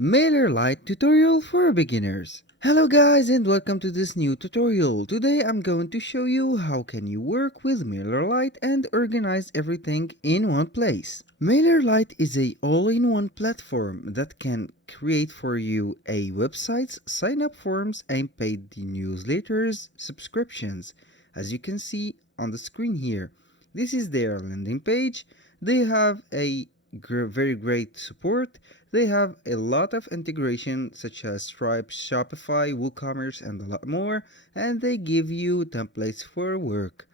Mailerlite tutorial for beginners. Hello guys and welcome to this new tutorial. Today I'm going to show you how can you work with Mailerlite and organize everything in one place. Mailerlite is a all-in-one platform that can create for you a websites, sign-up forms and paid newsletters, subscriptions. As you can see on the screen here, this is their landing page. They have a very great support. They have a lot of integration such as Stripe, Shopify, WooCommerce and a lot more, and they give you templates for work.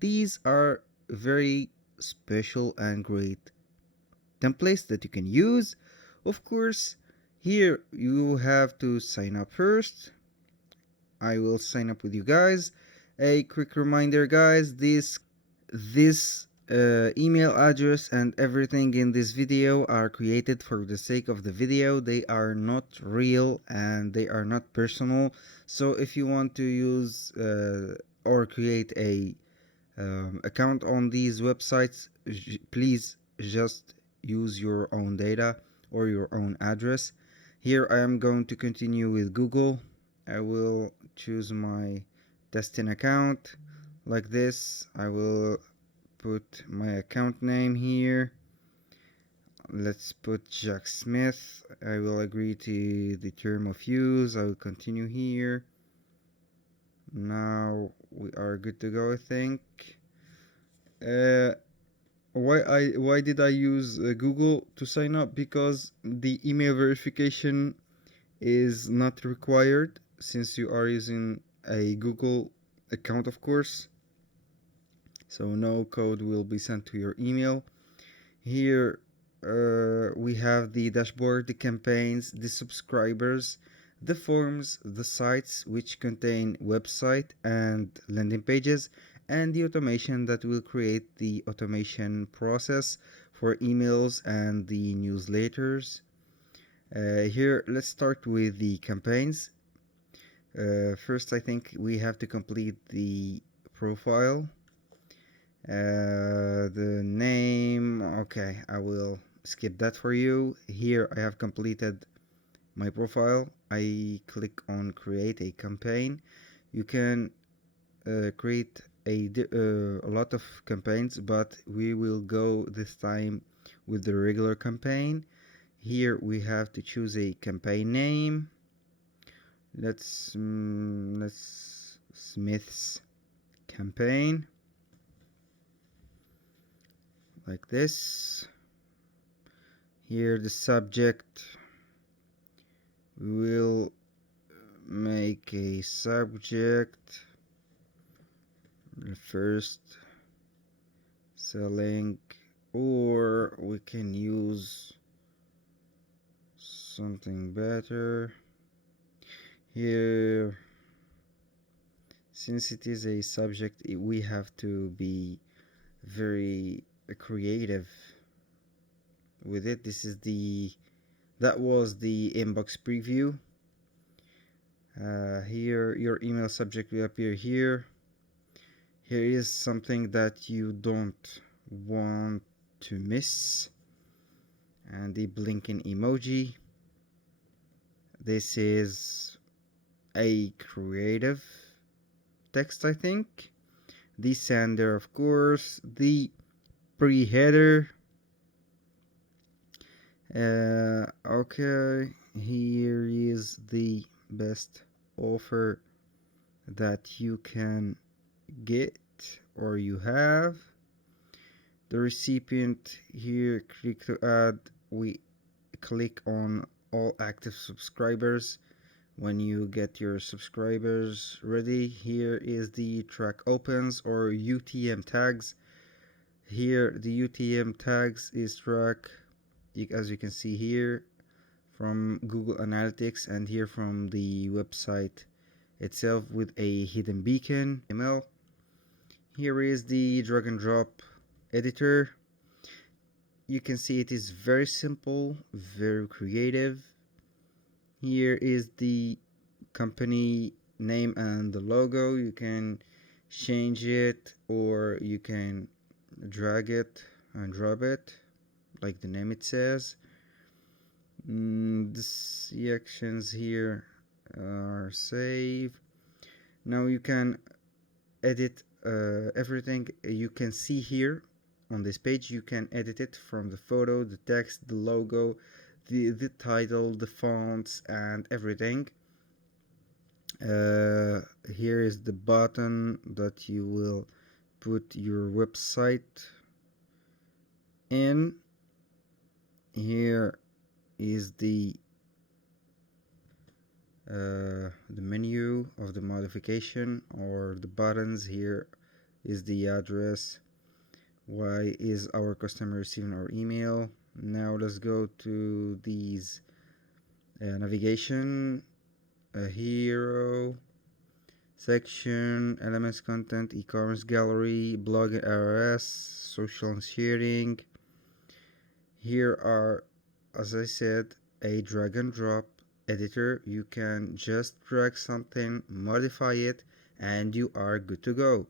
These are very special and great templates that you can use. Of course, here you have to sign up first. I will sign up with you guys. A quick reminder guys, this email address and everything in this video are created for the sake of the video. They are not real and they are not personal. So if you want to use or create a account on these websites, please just use your own data or your own address. Here I am going to continue with Google. I will choose my testing account like this. I will put my account name here. Let's put Jack Smith. I will agree to the term of use. I will continue here. Now we are good to go, I think. Why did I use Google to sign up? Because the email verification is not required since you are using a Google account, of course. So no code will be sent to your email. Here we have the dashboard, the campaigns, the subscribers, the forms, the sites which contain website and landing pages, and the automation that will create the automation process for emails and the newsletters. Here let's start with the campaigns. First I think we have to complete the profile. The name, okay, I will skip that for you. Here I have completed my profile. I click on create a campaign. You can create a lot of campaigns, but we will go this time with the regular campaign. Here we have to choose a campaign name. Let's Smith's campaign, like this. Here the subject, we will make a subject first selling, or we can use something better. Here, since it is a subject, we have to be very creative with it. That was the inbox preview. Here your email subject will appear here. Here is something that you don't want to miss, and the blinking emoji. This is a creative text, I think. The sender, of course, the pre-header. Okay, here is the best offer that you can get or you have. The recipient, here click to add. We click on all active subscribers. When you get your subscribers ready, here is the track opens or UTM tags. Here the UTM tags is track, as you can see here, from Google Analytics and here from the website itself with a hidden beacon ML. Here is the drag and drop editor. You can see it is very simple, very creative. Here is the company name and the logo. You can change it or you can drag it and drop it like the name it says. This see actions here are save. Now you can edit everything you can see here on this page. You can edit it from the photo, the text, the logo, the title, the fonts, and everything. Here is the button that you will put your website in. Here is the menu of the modification or the buttons. Here is the address. Why is our customer receiving our email? Now let's go to these navigation, hero section, elements, content, e-commerce gallery, blog and RSS, social and sharing. Here are, as I said, a drag and drop editor. You can just drag something, modify it, and you are good to go.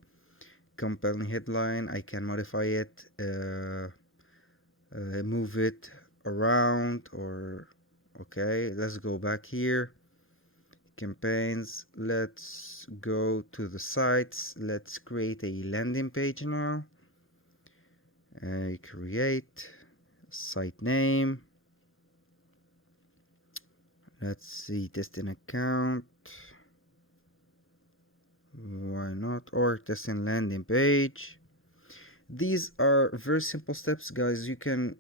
Compelling headline, I can modify it, move it around, or okay, let's go back here. Campaigns, let's go to the sites. Let's create a landing page now. Create site name. Let's see, testing account. Why not? Or testing landing page. These are very simple steps, guys. You can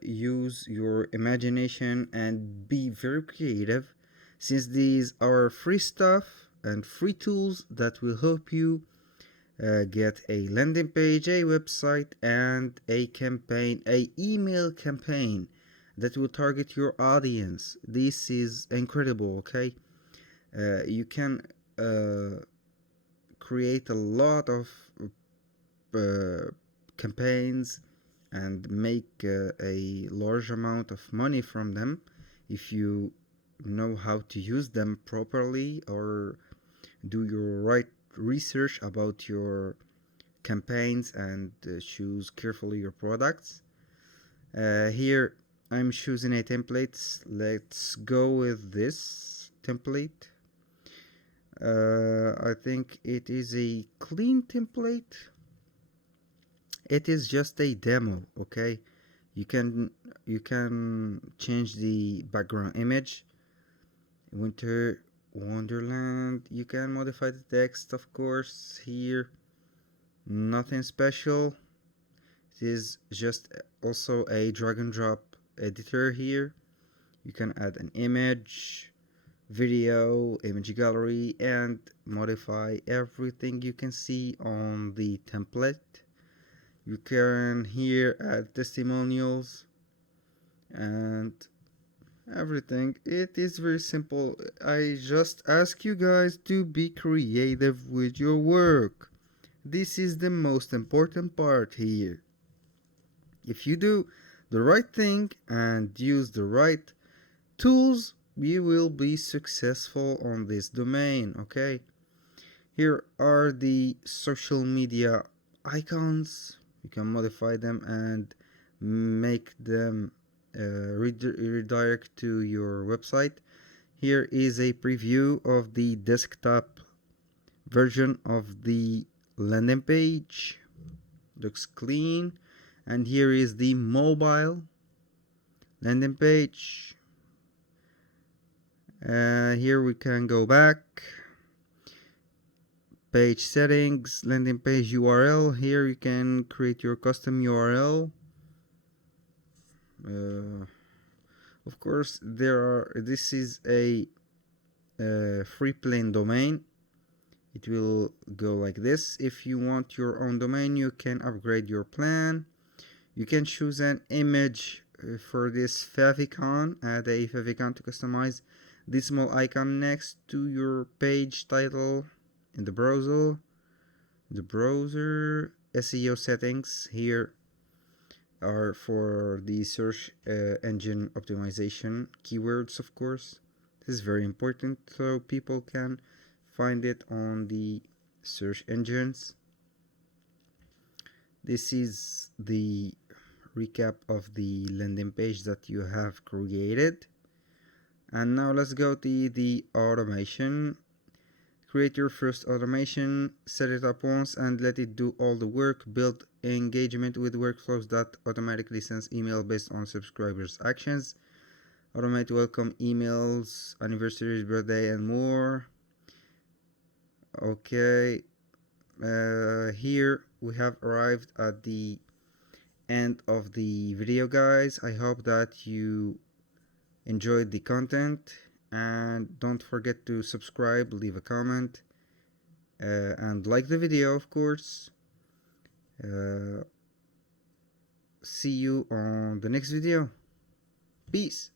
use your imagination and be very creative, since these are free stuff and free tools that will help you get a landing page, a website, and a campaign, a email campaign that will target your audience. This is incredible. Okay, you can create a lot of campaigns and make a large amount of money from them if you know how to use them properly or do your right research about your campaigns and choose carefully your products. Here I'm choosing a template. Let's go with this template. I think it is a clean template. It is just a demo, okay? You can change the background image. Winter Wonderland. You can modify the text, of course. Here, nothing special. It is just also a drag and drop editor here. You can add an image, video, image gallery, and modify everything you can see on the template. You can here add testimonials and everything. It is very simple. I just ask you guys to be creative with your work. This is the most important part here. If you do the right thing and use the right tools, you will be successful on this domain, okay? Here are the social media icons. You can modify them and make them redirect to your website. Here is a preview of the desktop version of the landing page. Looks clean. And here is the mobile landing page. Here we can go back. Page settings, landing page URL. Here you can create your custom URL. Of course, this is a free plain domain. It will go like this. If you want your own domain, you can upgrade your plan. You can choose an image for this favicon. Add a favicon to customize this small icon next to your page title in the browser. SEO settings here are for the search engine optimization keywords, of course. This is very important so people can find it on the search engines. This is the recap of the landing page that you have created, And now let's go to the automation. Create your first automation, set it up once and let it do all the work. Build engagement with workflows that automatically sends email based on subscribers' actions. Automate welcome emails, anniversaries, birthday, and more. Okay, here we have arrived at the end of the video, guys. I hope that you enjoyed the content, and don't forget to subscribe, leave a comment, and like the video, of course. See you on the next video. Peace.